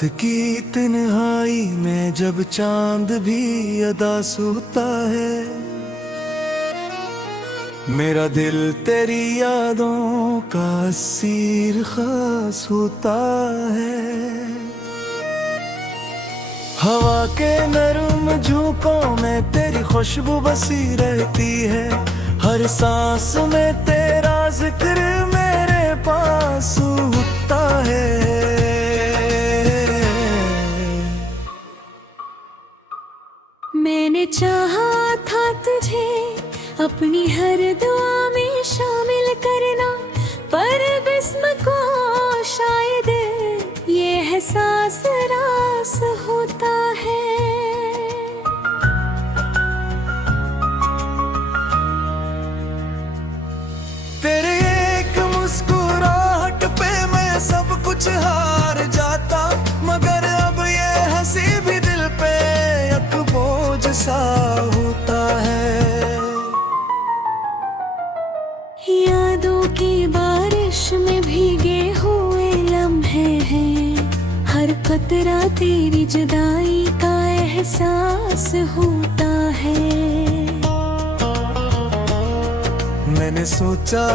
रात की तन्हाई में जब चांद भी अदा सोता है, मेरा दिल तेरी यादों का असीर खास होता है। हवा के नरम झोंकों में तेरी खुशबू बसी रहती है, हर सांस में तेरा जिक्र मेरे पास होता है। मैंने चाहा था तुझे अपनी हर दुआ में शामिल करना, पर जिस्म को शायद ये एहसास रास होता है। तेरे एक मुस्कुराहट पे मैं सब कुछ हार जाता, मगर अब ये हंसी भी दिल पे एक बोझ सा होता है। यादों की बारिश में भीगे हुए लम्हे हैं, हर कतरा तेरी जुदाई का एहसास होता है। मैंने सोचा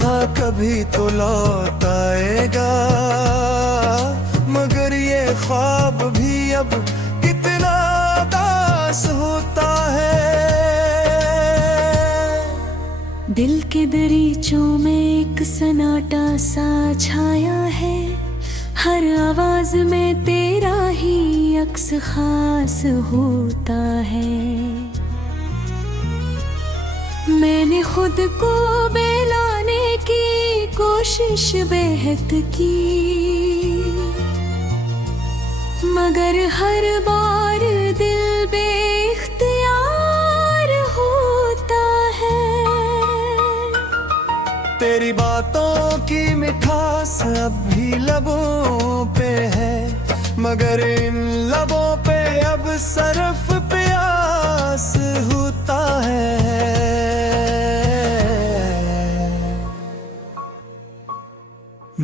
था कभी तो लौट आएगा, मगर ये ख्वाब भी अब कितना दास होता है। दिल के दरीचों में एक सन्नाटा सा छाया है, हर आवाज में तेरा ही अक्स खास होता है। मैंने खुद को बहलाने की कोशिश बेहद की, मगर हर बार दिल बेख्तियार होता है। तेरी बातों की मिठास अब भी लबों पे है, मगर इन लबों पे अब सरफ प्यास होता है।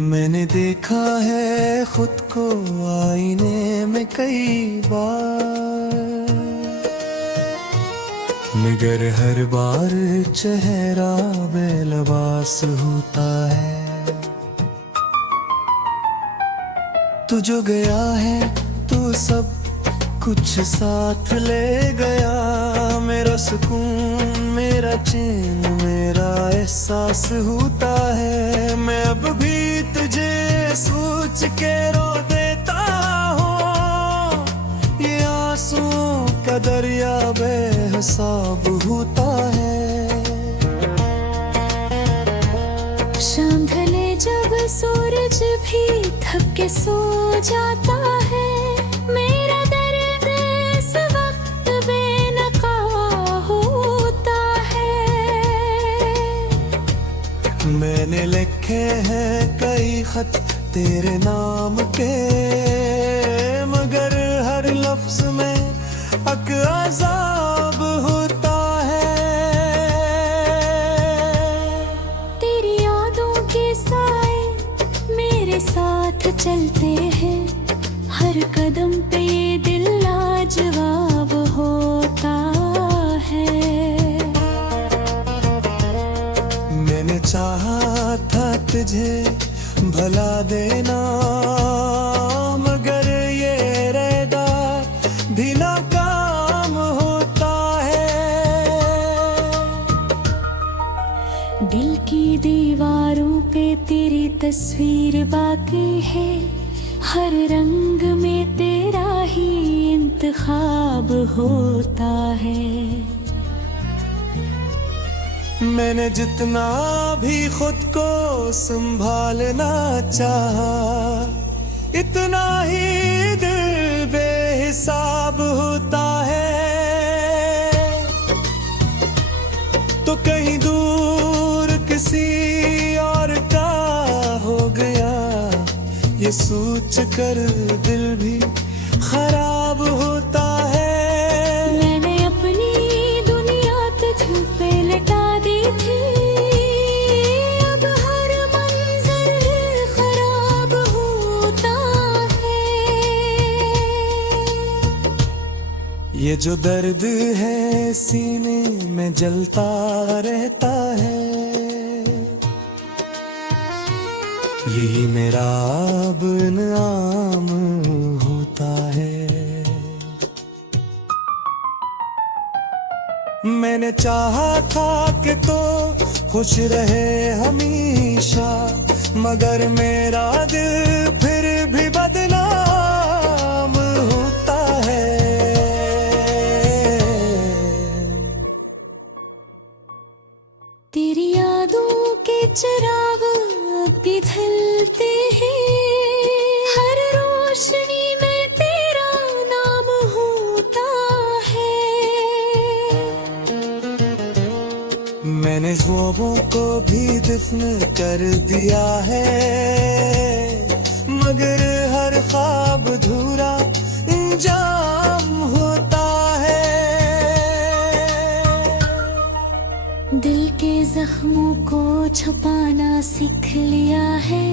मैंने देखा है खुद को आईने में कई बार, मगर हर बार चेहरा बेलबास होता है। तू जो गया है तो सब कुछ साथ ले गया, मेरा सुकून मेरा चैन मेरा एहसास होता है। मैं अब भी तुझे सोच के रो देता हूँ, ये आंसुओं का दरिया बेहिसाब होता है। शाम ढले जब सूरज भी थक के सो जाता है, मेरा दर्द इस वक्त बेनका होता है। मैंने लिखे हैं कई खत तेरे नाम के, मगर हर लफ्ज में अक अज़ाब होता है। तेरी यादों के साए मेरे साथ चलते हैं, हर कदम पे ये दिल लाजवाब होता है। मैंने चाहा था तुझे भला देना, मगर ये इरादा भी नाकाम होता है। दिल की दीवारों पे तेरी तस्वीर बाकी है, हर रंग में तेरा ही इंतखाब होता है। मैंने जितना भी खुद को संभालना चाहा, इतना ही दिल बेहिसाब होता है। तो कहीं दूर किसी और का हो गया, ये सोच कर दिल भी खराब होता है। मैंने अपनी दुनिया तुझ पे लटा दी थी, अब हर मंजर खराब होता है। ये जो दर्द है सीने में जलता रहता है, यही मेरा अब इनाम होता है। मैंने चाहा था कि तो खुश रहे हमेशा, मगर मेरा दिल फिर भी बदनाम होता है। तेरी यादों के चिराग भी ढलते हैं, हर रोशनी में तेरा नाम होता है। मैंने ख्वाबों को भी दफन कर दिया है, मगर हर ख्वाब अधूरा इंजाम होता है। दिल के जख्मों को छुपाना सीख लिया है,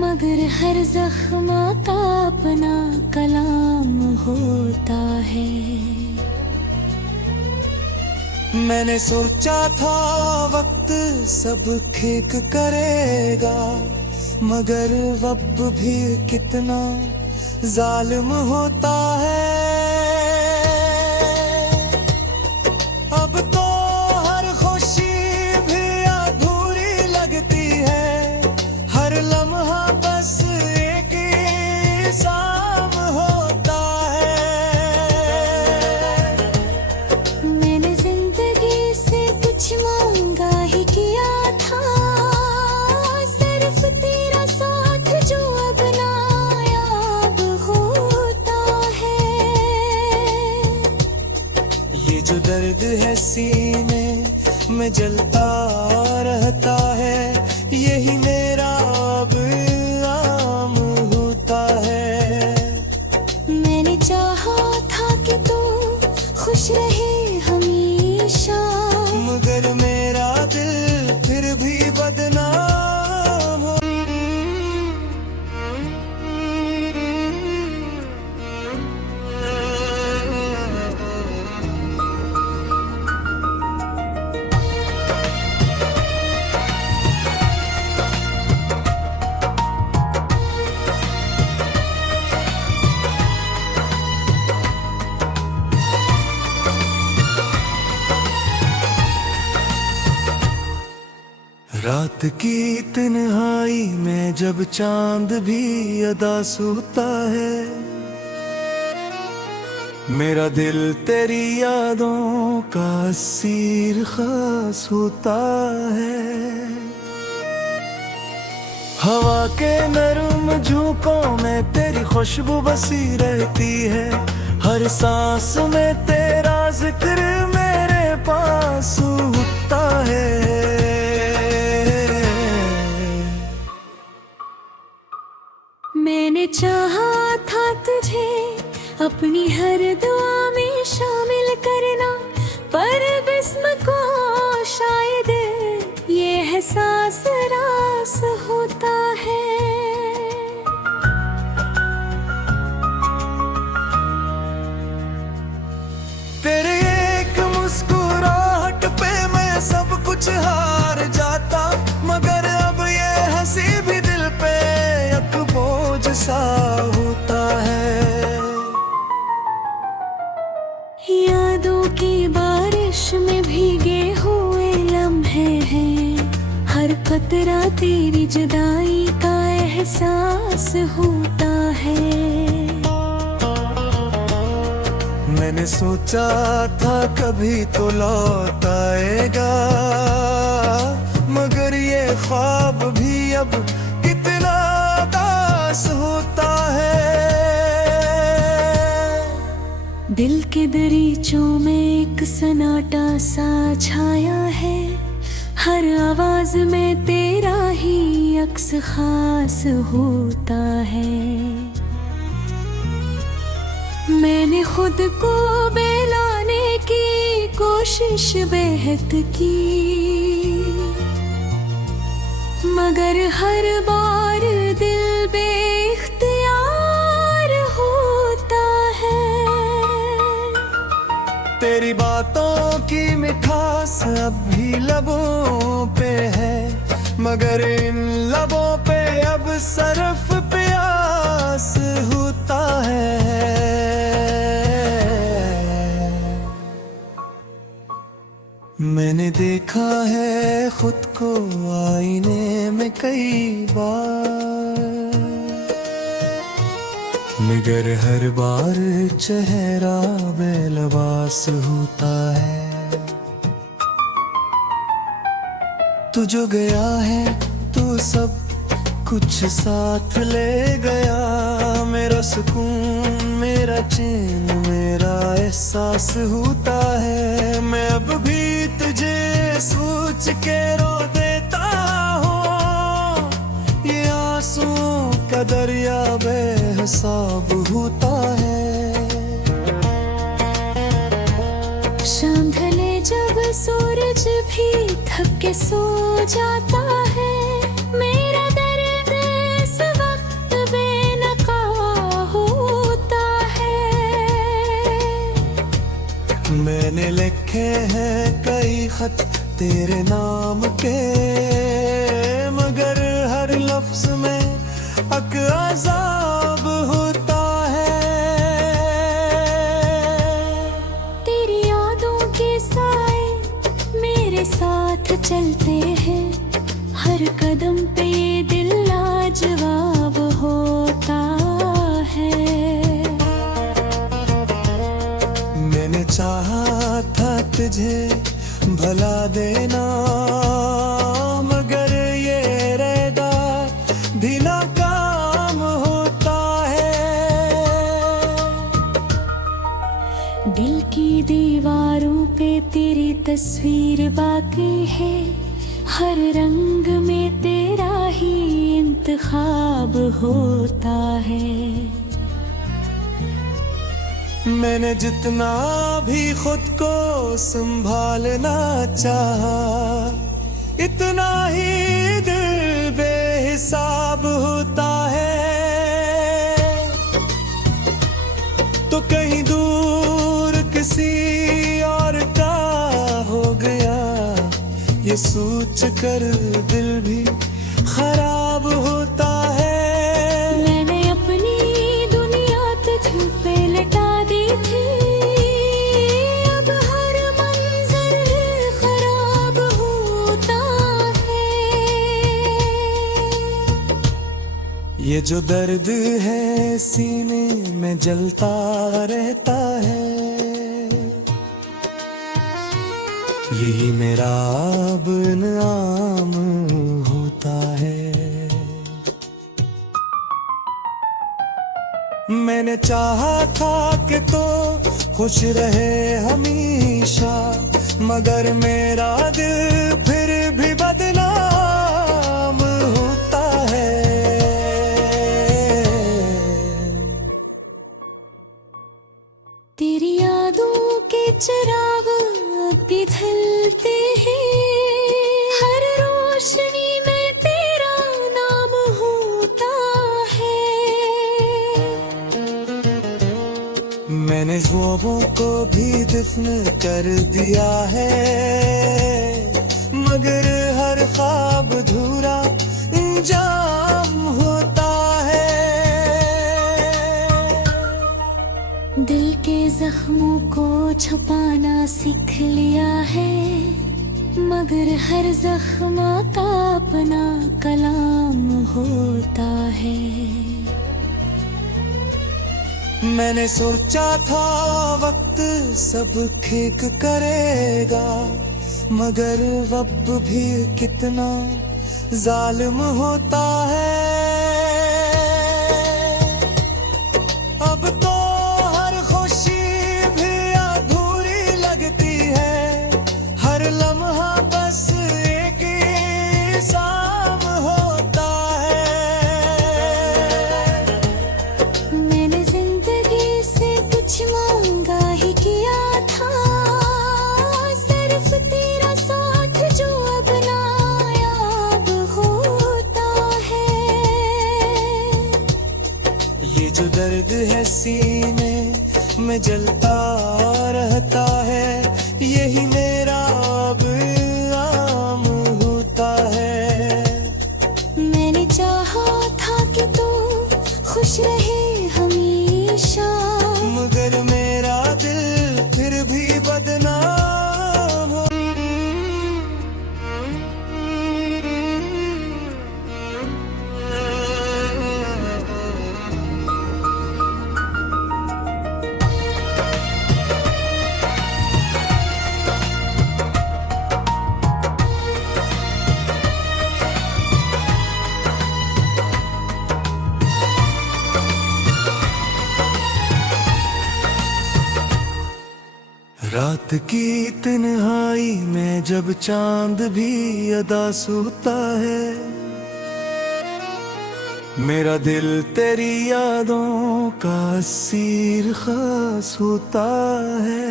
मगर हर जख्म का अपना कलाम होता है। मैंने सोचा था वक्त सब ठीक करेगा, मगर वक्त भी कितना जालिम होता है। अब तो हर खुशी भी अधूरी लगती है, हर लम्हा बस एक शाम होता है। मैंने जिंदगी से कुछ मांगा ही किया था, सिर्फ तेरा साथ जो अब नायाब होता है। ये जो दर्द है सीने में जलता रहता है, यही मेरा अब आम होता है। मैंने चाहा था कि तू खुश रहे हमेशा, मगर मेरा दिल फिर भी बदनाम हो। रात की तन्हाई में जब चांद भी अदा सोता है, मेरा दिल तेरी यादों का असीर खास होता है। हवा के नरम झोंकों में तेरी खुशबू बसी रहती है, हर सांस में तेरा जिक्र मेरे पास होता है। मैंने चाहा था तुझे अपनी हर दुआ में शामिल करना, पर बिस्म को शायद ये एहसास रास होता है। तेरे एक मुस्कुराहट पे मैं सब कुछ हार जाता, मगर अब ये हंसी भी दिल पे एक बोझ सा होता है। यादों की बारिश में भीगे हुए लम्हे हैं, हर कतरा तेरी जुदाई का एहसास होता है। मैंने सोचा था कभी तो लौट आएगा, मगर ये ख्वाब भी अब कितना दास होता है। दिल के दरीचों में एक सन्नाटा सा छाया है, हर आवाज में तेरा ही अक्स खास होता है। मैंने खुद को बेलाने की कोशिश बेहद की, मगर हर बार दिल बेख्तियार होता है। तेरी बातों की मिठास अब भी लबों पे है, मगर इन लबों पे अब सरफ प्यास होता है। मैंने देखा है खुद को आईने में कई बार, मगर हर बार चेहरा बेलबास होता है। तू जो गया है तो सब कुछ साथ ले गया, मेरा सुकून, मेरा चैन, मेरा एहसास होता है। मैं अब भी तुझे सोच के रो देता हूँ, ये आंसुओं का दरिया बेहिसाब होता है। शाम ढले जब सूरज भी थक के सो जाता है, मेरा दर्द इस वक्त बेनका होता है। मैंने लिखे हैं कई खत तेरे नाम के, मगर हर लफ्ज में अक अज़ाब होता है। तेरी यादों के साए मेरे साथ चलते हैं, हर कदम पे ये दिल लाजवाब होता है। मैंने चाहा था तुझे भला देना, मगर ये रहता भी नाकाम होता है। दिल की दीवारों पे तेरी तस्वीर बाकी है, हर रंग में तेरा ही इंतखाब होता है। मैंने जितना भी खुद को संभालना चाहा, इतना ही दिल बेहिसाब होता है। तो कहीं दूर किसी और का हो गया, ये सोच कर दिल भी खराब होता है। मैंने अपनी दुनिया तुझ पे लटा दी थी, अब हर मंजर खराब होता है। ये जो दर्द है सीने में जलता रहता है, यही मेरा अब इनाम होता है। मैंने चाहा था कि तो खुश रहे हमेशा, मगर मेरा दिल फिर भी बदनाम होता है। तेरी यादों के चिराग भी ढलते हैं, हर रोशनी में तेरा नाम होता है। मैंने ख्वाबों को भी दफन कर दिया है, मगर हर ख्वाब अधूरा इंजाम होता है। दिल के जख्मों को छुपाना सीख लिया है, मगर हर जख्म का अपना कलाम होता है। मैंने सोचा था वक्त सब ठीक करेगा, मगर वक्त भी कितना जालिम होता है। अब तो हर खुशी भी अधूरी लगती है, हर लम्हा बस एक ही शाम होता है। मैंने जिंदगी से कुछ मांगा ही किया था, सिर्फ तेरा साथ जो अब नायाब होता है। ये जो दर्द है सीने में जलता रहता है, रात की तन्हाई में जब चांद भी अदा सोता है, मेरा दिल तेरी यादों का असीर खास होता है।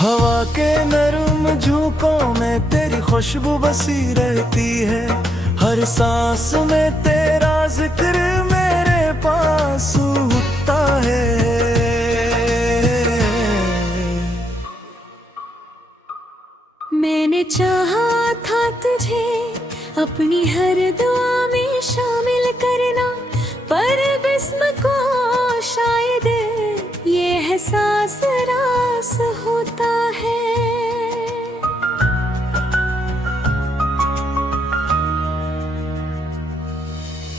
हवा के नरम झोंकों में तेरी खुशबू बसी रहती है, हर सांस में तेरा जिक्र मेरे पास होता है। मैंने चाहा था तुझे अपनी हर दुआ में शामिल करना, पर बिस्म को शायद ये एहसास रास होता है।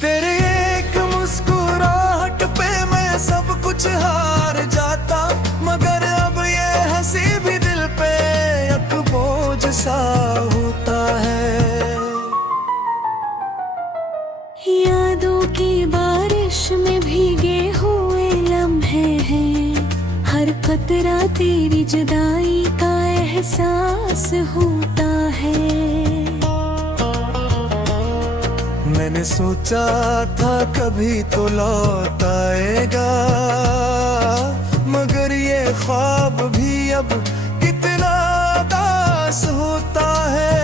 तेरे एक मुस्कुराहट पे मैं सब कुछ हार जाता, मगर अब ये हंसी भी दिल पे एक बोझ सा होता है। यादों की बारिश में भीगे हुए लम्हे हैं, हर कतरा तेरी जुदाई का एहसास होता है। मैंने सोचा था कभी तो लौट आएगा, मगर ये ख्वाब भी अब कितना दास होता है।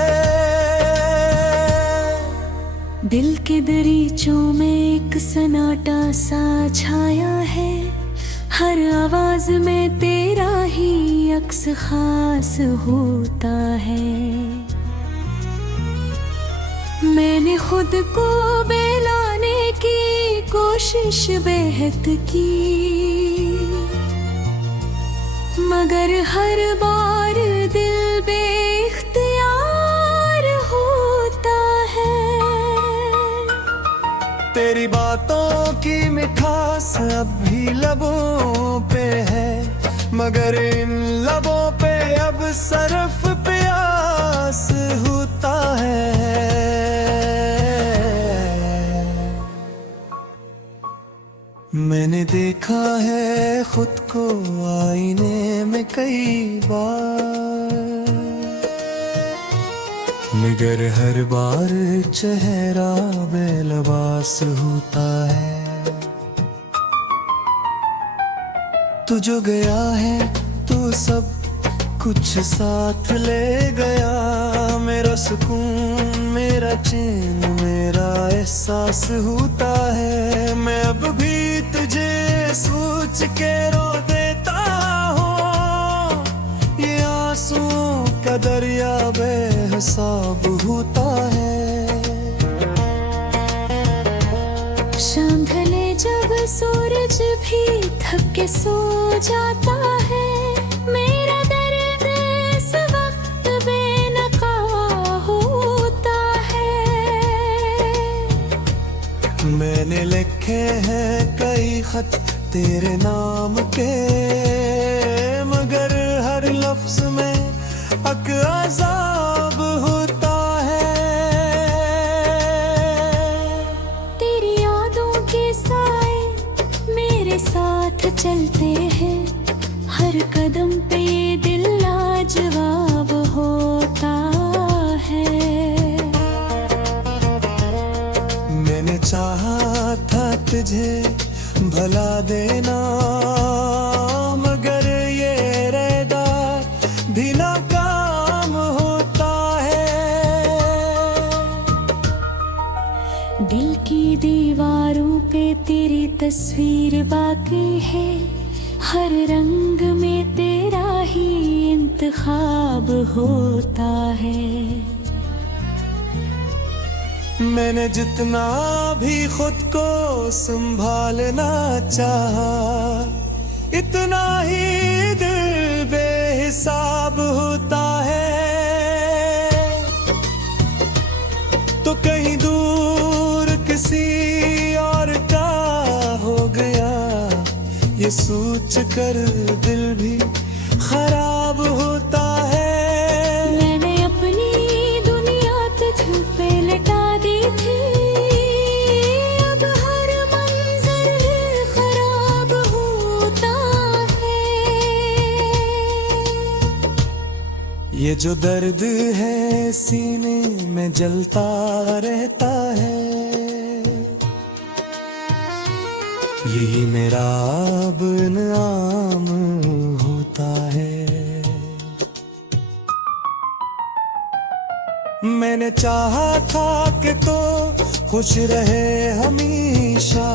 दिल के दरीचों में एक सन्नाटा सा छाया है, हर आवाज में तेरा ही अक्स खास होता है। मैंने खुद को बेलाने की कोशिश बेहद की, मगर हर बार दिल बेख्तियार होता है। तेरी बातों की मिठास अब भी लबों पे है, मगर इन लबों पे अब सरफ प्यास होता है। मैंने देखा है खुद को आईने में कई बार, मगर हर बार चेहरा बेलबास होता है। तू जो गया है तो सब कुछ साथ ले गया, मेरा सुकून मेरा चैन मेरा एहसास होता है। मैं अब भी तुझे सोच के रो देता हूँ, ये आंसुओं का दरिया बेहिसाब होता है। शाम ढले जब सूरज भी थक के सो जाता है, मेरा दर्द इस वक्त बेनका होता है। मैंने लिखे हैं कई खत तेरे नाम के, मगर हर लफ्ज में अक अज़ाब होता है। तेरी यादों के साए मेरे साथ चलते हैं, हर कदम पे ये दिल लाजवाब होता है। मैंने चाहा था तुझे भला देना, मगर ये इरादा भी नाकाम होता है। दिल की दीवारों पे तेरी तस्वीर बाकी है, हर रंग में तेरा ही इंतखाब होता है। मैंने जितना भी खुद को संभालना चाहा, इतना ही दिल बेहिसाब होता है। तो कहीं दूर किसी और का हो गया, ये सोच कर दिल भी खराब होता है। मैंने अपनी दुनिया तुझ पे लटा दी थी, अब हर मंजर खराब होता है। ये जो दर्द है सीने में जलता रहता है, यही मेरा अब इनाम होता है। मैंने चाहा था कि तो खुश रहे हमेशा,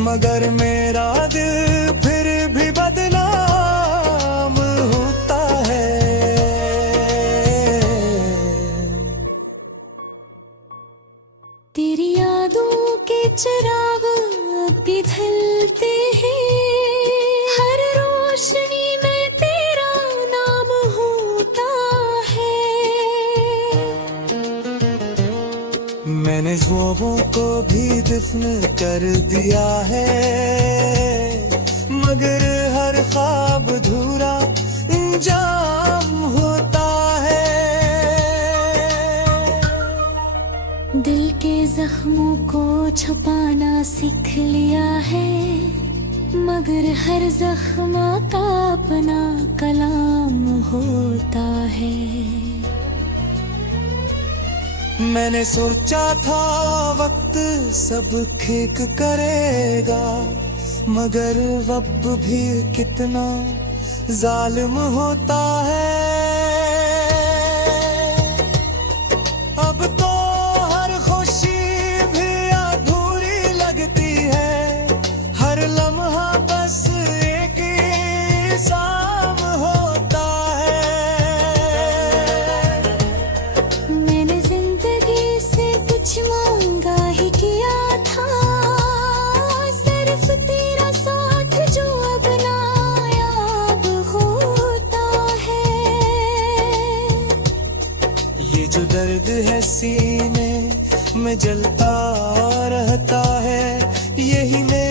मगर मेरा दिल फिर भी बदनाम होता है। तेरी यादों के चिराग भी ढलते हैं, हर रोशनी में तेरा नाम होता है। मैंने ख्वाबों को भी दफन कर दिया है, मगर हर ख्वाब अधूरा इंजाम होता है। दिल के जख्मों को छुपाना सीख लिया है, मगर हर जख्म का अपना कलाम होता है। मैंने सोचा था वक्त सब ठीक करेगा, मगर वक्त भी कितना जालिम होता है। अब तो हर खुशी भी अधूरी लगती है, हर लम्हा बस एक इल्जाम होता है। मैंने जिंदगी से कुछ मांगा ही किया था, सिर्फ तेरा साथ जो अब नायाब होता है। ये जो दर्द है सीने में जलता रहता है, यही मेरा